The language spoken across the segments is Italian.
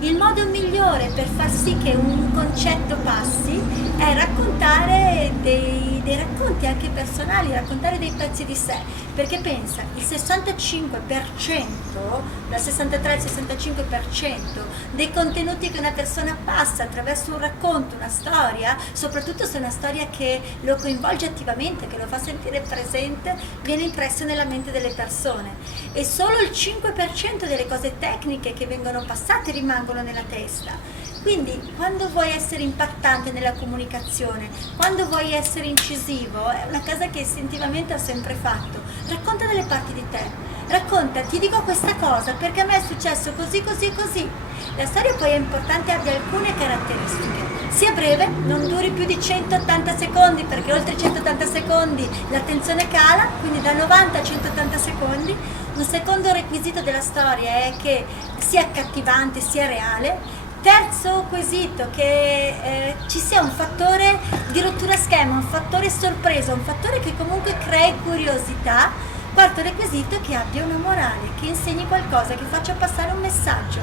Il modo migliore per far sì che un concetto passi è raccontare dei racconti anche personali, raccontare dei pezzi di sé, perché pensa, il 65%, dal 63 al 65% dei contenuti che una persona passa attraverso un racconto, una storia, soprattutto se è una storia che lo coinvolge attivamente, che lo fa sentire presente, viene impresso nella mente delle persone. E solo il 5% delle cose tecniche che vengono passate rimangono nella testa. Quindi quando vuoi essere impattante nella comunicazione, quando vuoi essere incisivo, è una cosa che istintivamente ho sempre fatto, racconta delle parti di te, racconta, ti dico questa cosa perché a me è successo così, così, così. La storia poi è importante, abbia alcune caratteristiche, sia breve, non duri più di 180 secondi, perché oltre i 180 secondi l'attenzione cala, quindi da 90 a 180 secondi. Un secondo requisito della storia è che sia accattivante, sia reale. Terzo quesito, che ci sia un fattore di rottura schema, un fattore sorpresa, un fattore che comunque crei curiosità. Quarto requisito è che abbia una morale, che insegni qualcosa, che faccia passare un messaggio.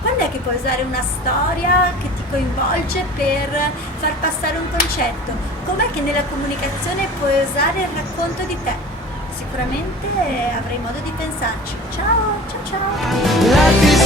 Quando è che puoi usare una storia che ti coinvolge per far passare un concetto? Com'è che nella comunicazione puoi usare il racconto di te? Sicuramente avrai modo di pensarci. Ciao, ciao, ciao!